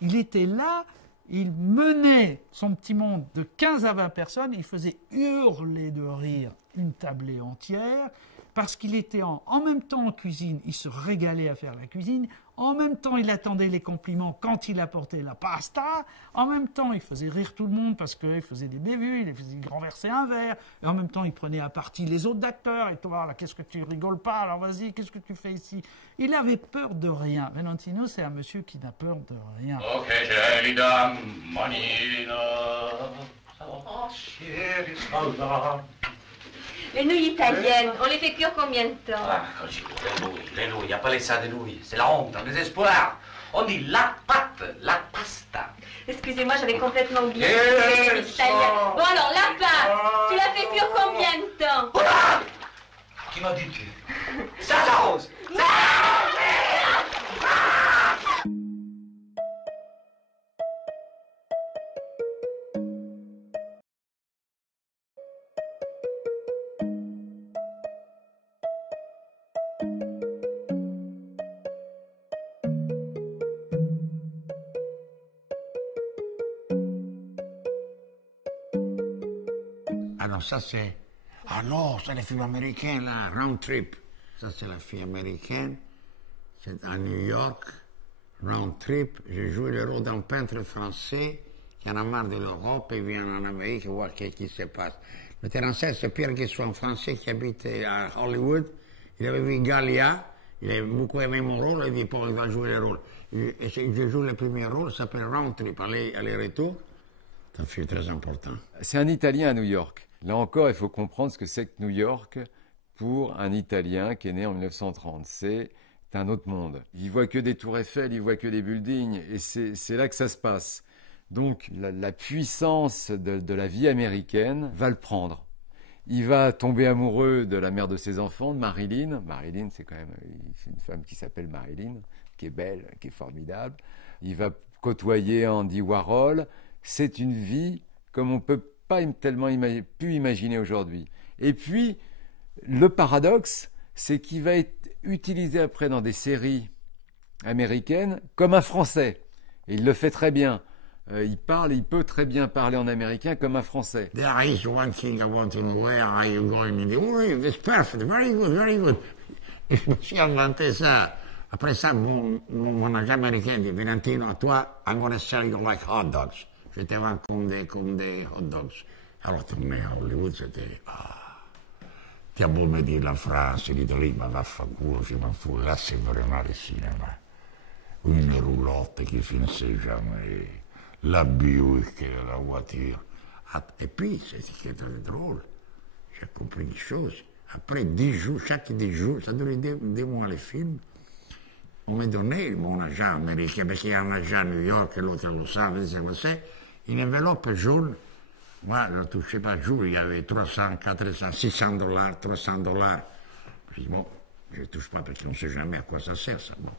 Il était là, il menait son petit monde de 15 à 20 personnes, il faisait hurler de rire une tablée entière, parce qu'il était en même temps en cuisine, il se régalait à faire la cuisine, en même temps il attendait les compliments quand il apportait la pasta, en même temps il faisait rire tout le monde parce qu'il faisait des bévues, il renversait un verre, et en même temps il prenait à partie les autres acteurs, et toi là, qu'est-ce que tu rigoles pas, alors vas-y, qu'est-ce que tu fais ici? Il avait peur de rien. Venantino, c'est un monsieur qui n'a peur de rien. Ok, gelida manina, oh chérie, salva. Les nouilles italiennes, on les fait cuire combien de temps? Ah, les nouilles, appelez ça des nouilles. C'est la honte, un désespoir. On dit la pâte, la pasta. Excusez-moi, j'avais complètement oublié. Bon alors, la pâte, tu l'as fait cuire combien de temps? Voilà. Qui m'a dit tu? Ça, Rose. Alors ça c'est... Ah non, c'est le film américain là, Round Trip. Ça c'est la fille américaine. C'est à New York, Round Trip. J'ai joué le rôle d'un peintre français qui en a marre de l'Europe et vient en Amérique voir ce qui se passe. Le terrain c'est Pierre Guessou, un Français qui habite à Hollywood. Il avait vu Gallia, il avait beaucoup aimé mon rôle, il dit bon, il va jouer le rôle. Et je joue le premier rôle, ça s'appelle Round Trip, aller-retour. C'est un film très important. C'est un Italien à New York. Là encore, il faut comprendre ce que c'est que New York pour un Italien qui est né en 1930. C'est un autre monde. Il voit que des tours Eiffel, il voit que des buildings, et c'est là que ça se passe. Donc la puissance de la vie américaine va le prendre. Il va tomber amoureux de la mère de ses enfants, de Marilyn. Marilyn, c'est une femme qui s'appelle Marilyn, qui est belle, qui est formidable. Il va côtoyer Andy Warhol. C'est une vie comme on ne peut pas tellement pu imaginer aujourd'hui. Et puis, le paradoxe, c'est qu'il va être utilisé après dans des séries américaines comme un Français. Et il le fait très bien. Il peut très bien parler en américain comme un Français. There is one thing I want to know. Where are you going? Oh, it's perfect. Very good, very good. Je me suis inventé ça. Après ça, mon agent américain dit, Venantino, à toi, I'm going to sell you like hot dogs. Je te vends comme des hot dogs. Alors, tourner à Hollywood, c'était Ti a beau me dire la France, l'Italie, ma vaffanculo, je m'en fous, là c'est vraiment le cinéma. Une roulotte qui ne sait jamais, la Buick, la voiture. Et puis, c'est drôle, j'ai compris une chose. Après 10 jours, chaque 10 jours, ça durait 2 mois les films. On m'a donné mon agent américain, parce qu'il y a un agent à New York et l'autre à Los Angeles, une enveloppe jaune. Moi, je ne touchais pas jour, il y avait 300, 400, 600 dollars, 300 dollars. Je dis, bon, je ne touche pas parce qu'on ne sait jamais à quoi ça sert, ça. Bon.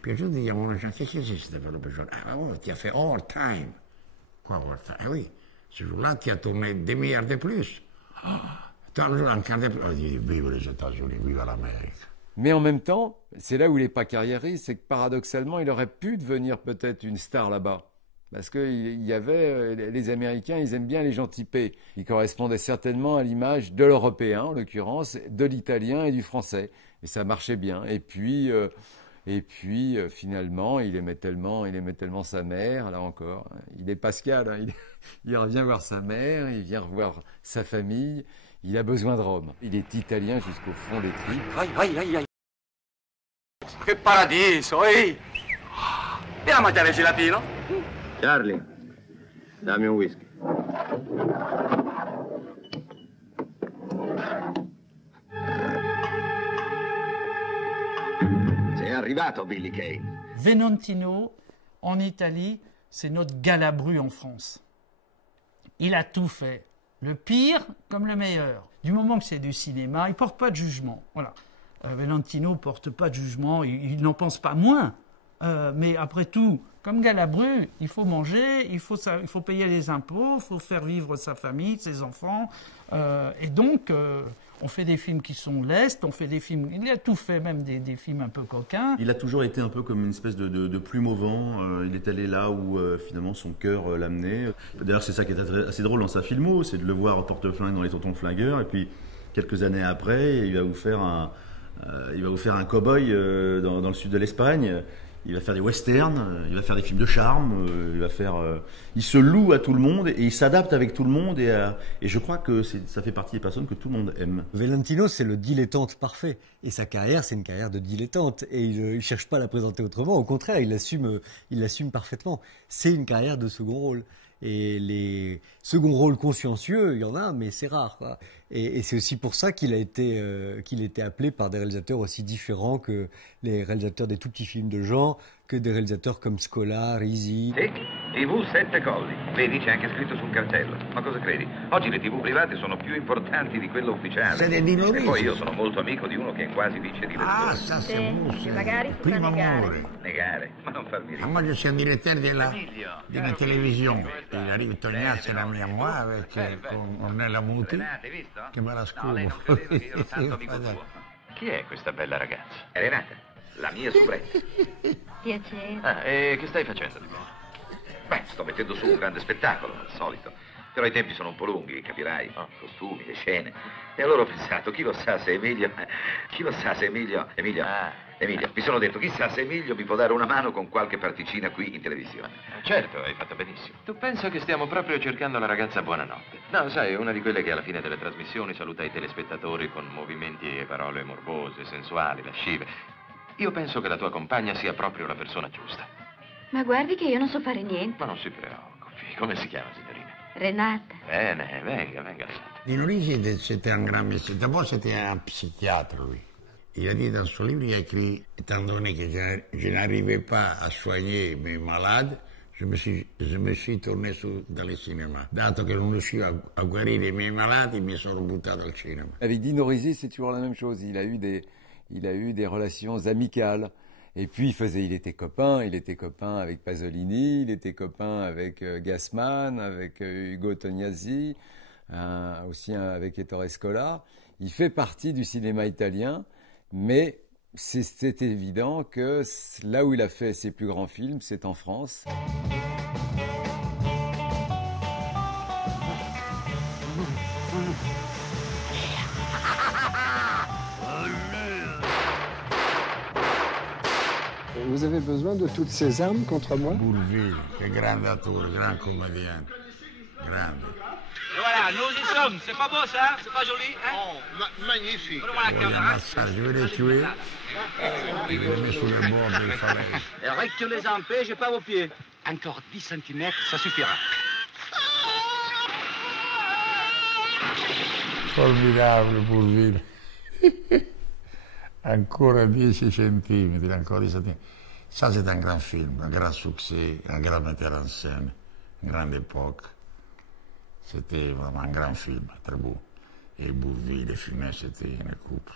Puis un jour, je dis à mon agent, qu'est-ce que c'est cette enveloppe jaune? Ah, oh, tu as fait all-time. Quoi, all-time? Ah oui, ce jour-là, tu as tourné 2 milliards de plus. Oh, tu as un quart de plus. On dit, vive les États-Unis, vive l'Amérique. Mais en même temps, c'est là où il n'est pas carriériste, c'est que paradoxalement, il aurait pu devenir peut-être une star là-bas. Parce qu'il y avait, les Américains, ils aiment bien les gens typés. Ils correspondaient certainement à l'image de l'Européen, en l'occurrence, de l'Italien et du Français. Et ça marchait bien. Et puis finalement, il aimait tellement sa mère, là encore. Il est Pascal, hein, il revient voir sa mère, il vient revoir sa famille. Il a besoin de Rome. Il est italien jusqu'au fond des tripes. Aïe, aïe, aïe, aïe. Che paradiso, ehi! Vieni a mangiare il gelatino? Charlie, dammi un whisky. Sei arrivato, Billy Kane. Venantino, en Italie, c'est notre Galabru en France. Il a tout fait. Le pire comme le meilleur. Du moment que c'est du cinéma, il ne porte pas de jugement. Voilà. Venantino ne porte pas de jugement, il n'en pense pas moins. Mais après tout, comme Galabru, il faut manger, il faut payer les impôts, il faut faire vivre sa famille, ses enfants. Et donc, on fait des films qui sont lestes, on fait des films... Il a tout fait, même des films un peu coquins. Il a toujours été un peu comme une espèce de plume au vent. Il est allé là où finalement son cœur l'amenait. D'ailleurs, c'est ça qui est assez drôle dans sa filmo, c'est de le voir porte-flingue dans Les Tontons Flingueurs. Et puis, quelques années après, il va vous faire un cow-boy dans le sud de l'Espagne. Il va faire des westerns, il va faire des films de charme, il se loue à tout le monde et il s'adapte avec tout le monde et je crois que ça fait partie des personnes que tout le monde aime. Valentino, c'est le dilettante parfait et sa carrière, c'est une carrière de dilettante et il cherche pas à la présenter autrement. Au contraire, il l'assume parfaitement. C'est une carrière de second rôle. Et les seconds rôles consciencieux, il y en a, mais c'est rare, quoi. Et c'est aussi pour ça qu'il a été appelé par des réalisateurs aussi différents que les réalisateurs des tout petits films de genre, que des réalisateurs comme Scola, Risi. Sì, TV 7 colli. Vedi, c'è anche scritto sul cartello. Ma cosa credi? Oggi le TV private sono più importanti di quelle ufficiali. E poi io sono molto amico di uno che è quasi vice direttore. Ah, ça c'est beau, c'est primo amore. Negare, ma non farmi ridere. Moi, je suis un directeur de la télévision. Il arrive a togliarsi la mia moi avec con Ornella Muti, che me la scudo. Chi è questa bella ragazza? È Renata, la mia soubrette. Piacere. E che stai facendo di buono? Beh, sto mettendo su un grande spettacolo, al solito. Però i tempi sono un po' lunghi, capirai, no? Costumi, le scene. E allora ho pensato, chi lo sa se Emilio, mi sono detto, chissà se Emilio mi può dare una mano con qualche particina qui in televisione. Certo, hai fatto benissimo. Tu pensa che stiamo proprio cercando la ragazza buonanotte? No, sai, una di quelle che alla fine delle trasmissioni saluta i telespettatori con movimenti e parole morbose, sensuali, lascive. Io penso che la tua compagna sia proprio la persona giusta. Ma guardi che io non so fare niente. Ma non si preoccupi. Come si chiama, signorina? Renata. Bene, venga. Dino Risi, c'était un grand médecin. D'abord, c'était un psychiatre, lui. Il a dit dans son livre, il a écrit, étant donné que je n'arrivais pas à soigner mes malades, je me suis tourné dans le cinéma. Dato che non riuscivo a guarire i miei malati, mi sono buttato al cinema. Avec Dino Risi, c'est toujours la même chose. Il a eu des relations amicales. Et puis il était copain avec Pasolini, il était copain avec Gassman, avec Ugo Tognazzi, aussi avec Ettore Scola. Il fait partie du cinéma italien, mais c'est évident que là où il a fait ses plus grands films, c'est en France. Vous avez besoin de toutes ces armes contre moi? Bourvil, che grande attore, gran commediante, grande. Et voilà, nous y sommes. C'est pas beau ça? C'est pas joli, hein? Oh, magnifique. Je vais les tuer. Je vais les mettre sous le bord des falaises. Et rectez les empêche, j'ai pas vos pieds. Encore 10 cm, ça suffira. Formidable Bourvil. Ancora 10 centimetri, ancora 10 centimetri. Ça, c'est un grand film, un grand succès, un grand metteur en scène, une grande époque. C'était vraiment un grand film, très beau. Et Bourvil et Funès, c'était une couple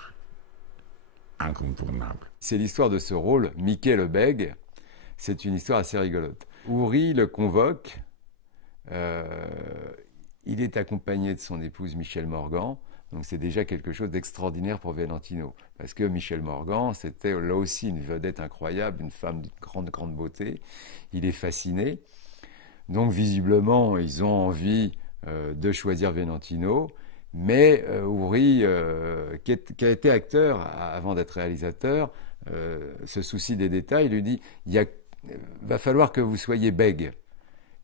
incontournable. C'est l'histoire de ce rôle, Mickey le Bègue. C'est une histoire assez rigolote. Ouri le convoque. Il est accompagné de son épouse Michèle Morgan. Donc c'est déjà quelque chose d'extraordinaire pour Valentino. Parce que Michèle Morgan, c'était là aussi une vedette incroyable, une femme de grande beauté. Il est fasciné. Donc visiblement, ils ont envie de choisir Valentino. Mais Ouri, qui a été acteur avant d'être réalisateur, se soucie des détails. Il lui dit, va falloir que vous soyez bègue.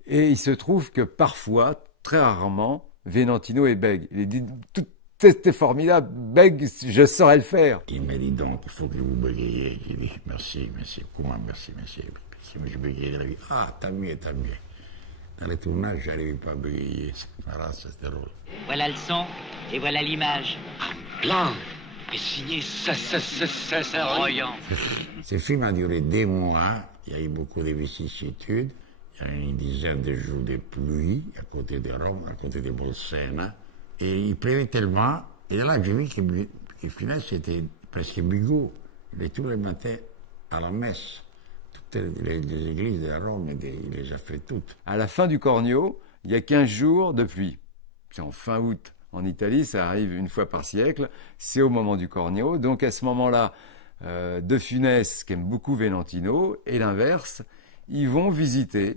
Et il se trouve que parfois, très rarement, Valentino est bègue. Il dit, tout c'était formidable, bègue, je saurais le faire. Il m'a dit donc, il faut que vous bégayiez. J'ai dit, merci. Comment merci? Si je bégayais, il a dit, ah, tant mieux. Dans les tournages, je n'arrivais pas à bégayer. C'était drôle. Voilà le son et voilà l'image. Un plan et signé Saint-Royan. Ce film a duré des mois. Il y a eu beaucoup de vicissitudes. Il y a eu une dizaine de jours de pluie à côté de Rome, à côté de Bolsena. Et il pleuvait tellement. Et là, j'ai vu que Funès était presque bigot. Il est tous les matins à la messe. Toutes les églises de Rome, il les a fait toutes. À la fin du Cornio, il y a 15 jours de pluie. C'est en fin août. En Italie, ça arrive une fois par siècle. C'est au moment du Cornio. Donc à ce moment-là, De Funès, qui aime beaucoup Valentino, et l'inverse, ils vont visiter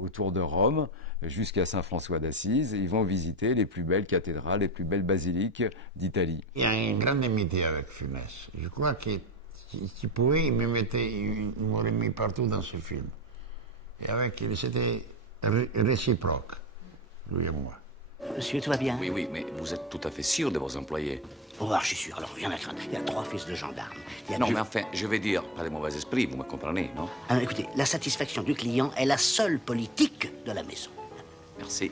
autour de Rome, jusqu'à Saint-François d'Assise. Ils vont visiter les plus belles cathédrales, les plus belles basiliques d'Italie. Il y a une grande amitié avec Funès. Je crois que s'il pouvait, il m'aurait mis partout dans ce film. Et c'était réciproque, lui et moi. Monsieur, tout va bien? Oui, mais vous êtes tout à fait sûr de vos employés? Oh, je suis sûr. Alors, rien à craindre. Il y a 3 fils de gendarmes. Non, mais enfin, je vais dire, pas de mauvais esprit, vous me comprenez, non? Écoutez, la satisfaction du client est la seule politique de la maison. Merci.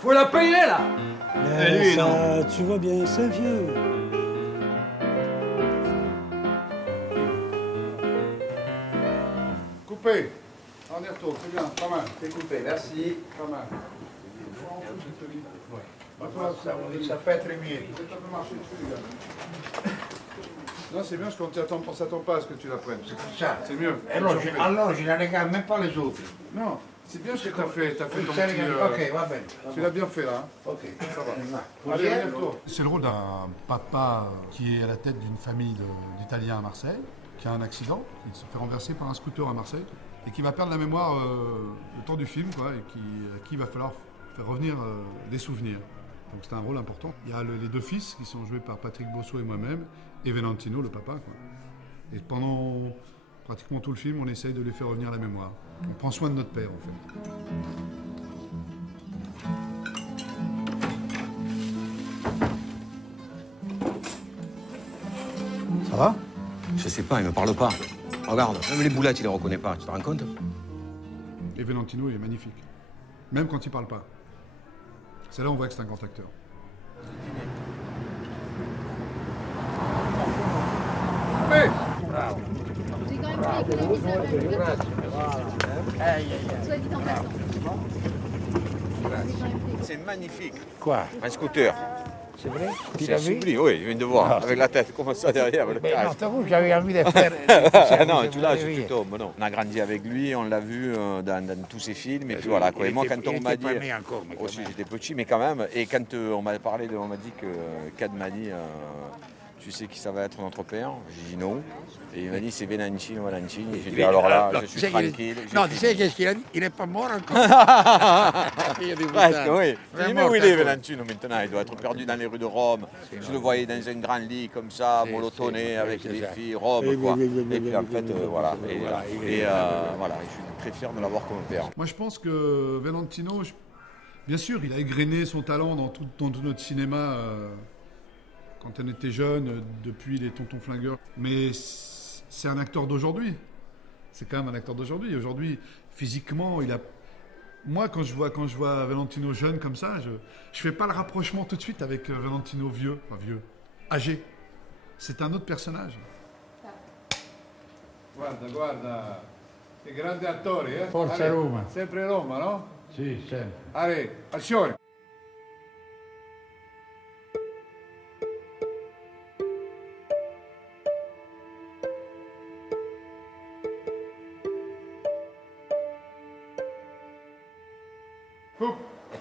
Faut la payer, là! Mais ça, tu vois bien, c'est vieux. Coupé. On y retourne, c'est bien, pas mal. C'est coupé, merci. Pas mal. Ça peut être mieux. C'est un peu marché dessus, les gars. Non, c'est bien parce qu'on s'attend pas à ce que tu la prennes. Ça. C'est mieux. Alors, je ne regarde même pas les autres. Non, c'est bien ce que tu as fait. Tu as fait ton petit... Ok, va bien. Tu l'as bien fait, là. Hein. Ok, ça va. Allez, Allez, retour. C'est le rôle d'un papa qui est à la tête d'une famille d'Italiens à Marseille, qui a un accident, qui se fait renverser par un scooter à Marseille, et qui va perdre la mémoire le temps du film, quoi, et à qui il va falloir faire revenir des souvenirs. Donc c'est un rôle important. Il y a les 2 fils qui sont joués par Patrick Bosso et moi-même, et Valentino, le papa, quoi. Et pendant pratiquement tout le film, on essaye de les faire revenir à la mémoire. On prend soin de notre père, en fait. Ça va? Je sais pas, il me parle pas. Regarde, même les boulettes, il les reconnaît pas, tu te rends compte? Et Valentino, il est magnifique. Même quand il parle pas. C'est là on voit que c'est un grand acteur. Bravo. Soit vite en passant. C'est magnifique. Quoi? Un scooter. C'est vrai? Tu C'est l'as vu? sublime, oui, je viens de voir, Ah, avec c'est- la tête comme ça derrière, le Mais casque. non, t'avoue, j'avais envie de faire... Non, tu lâches, tu tombes, non. On a grandi avec lui, on l'a vu dans tous ses films, et puis voilà, quoi. Et moi, quand on m'a dit... encore, mais quand Aussi, même. j'étais petit, mais quand même, et quand on m'a parlé, on m'a dit que Cad m'a dit, tu sais qui ça va être notre père? J'ai dit non. Et il m'a dit c'est Valentino. Et j'ai dit alors là, je suis tranquille. Non, tu sais qu'est-ce qu'il a dit? Il n'est pas mort encore. Presque, oui. Je dis, mais où il est Valentino maintenant? Il doit être perdu dans les rues de Rome. Je le voyais dans un grand lit comme ça, molottonné, avec des filles, Rome, quoi. Et puis en fait, voilà. Et voilà, je suis très fier de l'avoir comme père. Moi, je pense que Valentino, bien sûr, il a égrené son talent dans tout notre cinéma quand on était jeune, depuis les Tontons Flingueurs. Mais c'est un acteur d'aujourd'hui. C'est quand même un acteur d'aujourd'hui. Aujourd'hui, physiquement, il a... Moi, quand je vois Valentino jeune comme ça, je fais pas le rapprochement tout de suite avec Valentino vieux, âgé. C'est un autre personnage. Guarda, che grande attore, eh? Forza Roma. Sempre Roma, no? Sì, sempre. Allez, azione.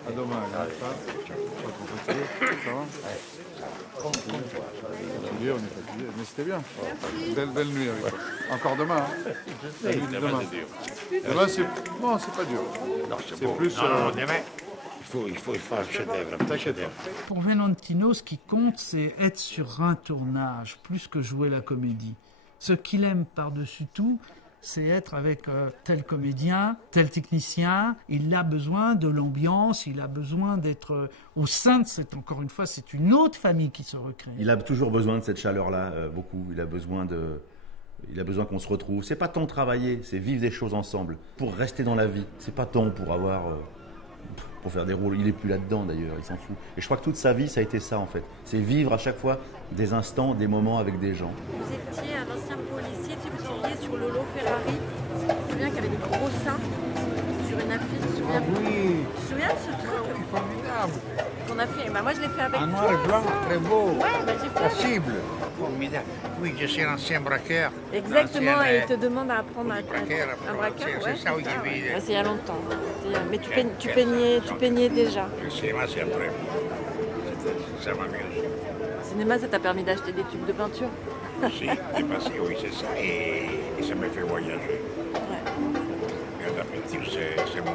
A domani. Mais c'était bien. Belle nuit avec toi. Encore demain. Hein. La nuit de demain. Demain, non, c'est pas dur. Non, c'est beau. Plus, non, demain, il faut faire un chef-d'œuvre. Un chef-d'œuvre. Pour Valentino, ce qui compte, c'est être sur un tournage, plus que jouer la comédie. Ce qu'il aime par-dessus tout, c'est être avec tel comédien, tel technicien. Il a besoin de l'ambiance, il a besoin d'être au sein de cette, encore une fois, c'est une autre famille qui se recrée. Il a toujours besoin de cette chaleur-là, beaucoup. Il a besoin qu'on se retrouve. C'est pas tant travailler, c'est vivre des choses ensemble. Pour rester dans la vie. C'est pas tant pour avoir... pour faire des rôles. Il est plus là-dedans d'ailleurs, il s'en fout. Et je crois que toute sa vie, ça a été ça en fait. C'est vivre à chaque fois des instants, des moments avec des gens. Vous étiez un ancien policier, tu étiez sur Lolo Ferrari. Je me souviens qu'il y avait de gros seins sur une affiche. Tu te souviens, oui. Tu te souviens de ce truc Formidable. qu'on a fait? Bah, moi, je l'ai fait avec En toi. noir et blanc, très beau. Ouais, bah, j'ai fait La avec. cible. Formidable. Oui, je suis l'ancien braqueur. Exactement, L'ancien, et il te demande à apprendre un braqueur. Ouais, c'est ça, oui, ça. oui. Ouais, c'est il y a longtemps. Mais tu peignais déjà. Le cinéma, c'est après. Ça m'amuse. Le cinéma, ça t'a permis d'acheter des tubes de peinture? Si, c'est passé, oui, c'est ça. Et ça m'a fait voyager. Mais d'habitude, c'est moi.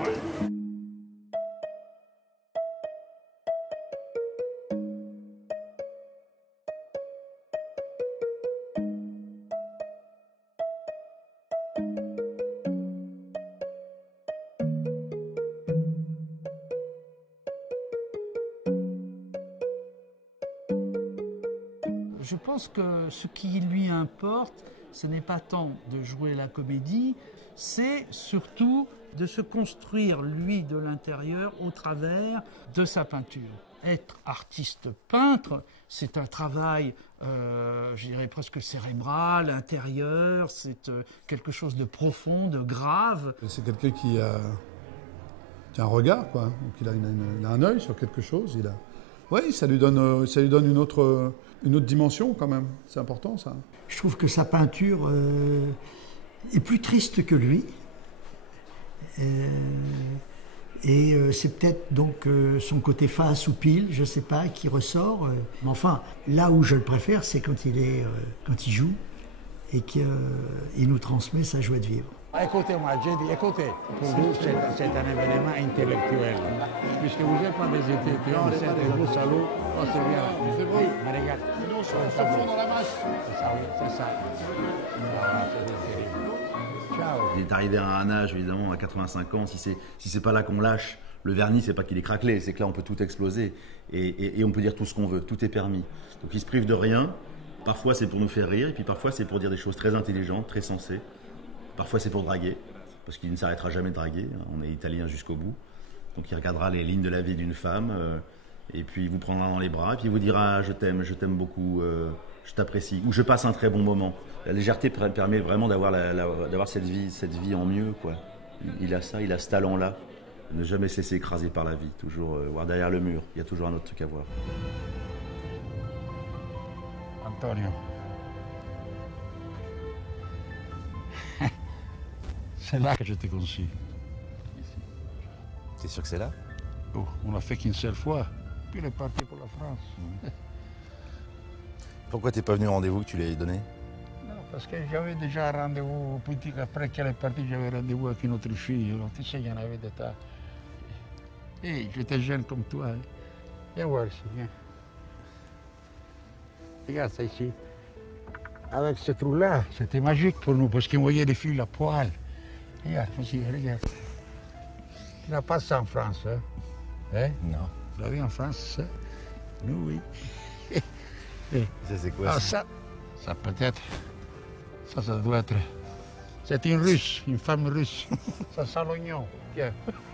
Je pense que ce qui lui importe, ce n'est pas tant de jouer la comédie, c'est surtout de se construire, lui, de l'intérieur, au travers de sa peinture. Être artiste peintre, c'est un travail, je dirais presque cérébral, intérieur, c'est quelque chose de profond, de grave. C'est quelqu'un qui a un regard, quoi. Donc il a un œil sur quelque chose. Oui, ça lui donne une autre dimension quand même. C'est important, ça. Je trouve que sa peinture est plus triste que lui. Et c'est peut-être donc son côté face ou pile, je ne sais pas, qui ressort. Mais enfin, là où je le préfère, c'est quand il joue et qu'il nous transmet sa joie de vivre. Écoutez-moi, j'ai dit, écoutez, pour vous, c'est un événement intellectuel. Puisque vous n'êtes pas des étudiants, c'est des gros salauds. Oh, c'est bien. C'est bon. Mais regarde, nous, on se fond dans la masse. C'est ça, oui, c'est ça. Voilà, c'est terrible. Ciao. Il est arrivé à un âge, évidemment, à 85 ans, si c'est pas là qu'on lâche, le vernis, c'est pas qu'il est craquelé, c'est que là, on peut tout exploser. Et on peut dire tout ce qu'on veut, tout est permis. Donc il se prive de rien. Parfois, c'est pour nous faire rire, et puis parfois, c'est pour dire des choses très intelligentes, très sensées. Parfois, c'est pour draguer, parce qu'il ne s'arrêtera jamais de draguer. On est italien jusqu'au bout. Donc, il regardera les lignes de la vie d'une femme. Et puis il vous prendra dans les bras et puis il vous dira je t'aime beaucoup, je t'apprécie, ou je passe un très bon moment. La légèreté permet vraiment d'avoir cette vie en mieux, quoi. Il a ça, il a ce talent-là. Ne jamais se laisser écraser par la vie, toujours voir derrière le mur. Il y a toujours un autre truc à voir. Antonio. C'est là que je te conseille. T'es sûr que c'est là? Oh, on l'a fait qu'une seule fois. Puis il est parti pour la France. Pourquoi t'es pas venu au rendez-vous que tu lui avais donné? Non, parce que j'avais déjà un rendez-vous. Puis après qu'elle est partie, j'avais rendez-vous avec une autre fille. Alors, tu sais, il y en avait des tas. Hey, j'étais jeune comme toi. Hein. Viens voir ici, viens. Regarde ça ici. Avec ce trou-là, c'était magique pour nous parce qu'on voyait des filles à poil. Regarde, ici, regarde. Tu n'as pas ça en France, hein? Hein? Non. Vous l'avez en France, ça? Nous, oui. Ça, c'est quoi, ah, ça peut-être. Ça doit être. C'est une russe, une femme russe. Ça sent l'oignon. Tiens,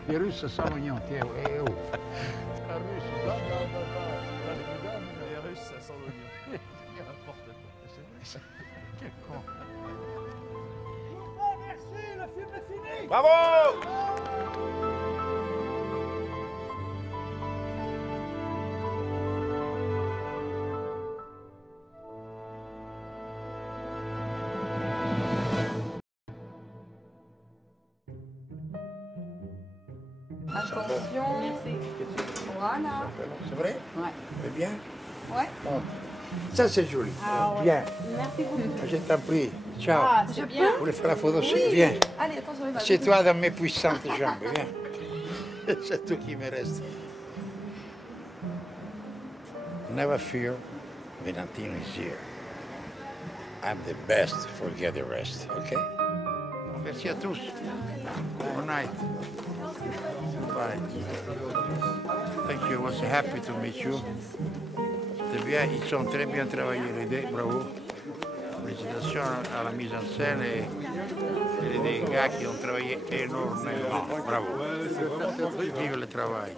les Russes, ça sent l'oignon. Tiens, eh oh. Un russe, les Russes, ça sent l'oignon. C'est vrai, ça. Quel con. Oh, merci, le film est fini. Bravo! Attention. Voilà. C'est vrai? Ouais. C'est bien? Ouais. Bon. Ça, c'est joli. Ah, ouais. Viens. Merci beaucoup. Je t'en prie. Ciao. Ah, c'est bien. Vous voulez faire la photo? Oui. Viens. Allez, attention, il va. C'est toi dans mes puissantes jambes. Viens. C'est tout qui me reste. Never fear. Venantino is here. I'm the best. Forget the rest. Okay? Merci à tous. Good night. Bye. Thank you. I was happy to meet you. C'était bien. Ils ont très bien travaillé les deux. Bravo. Félicitations à la mise en scène et les gars qui ont travaillé énormément. Bravo. Vive le travail.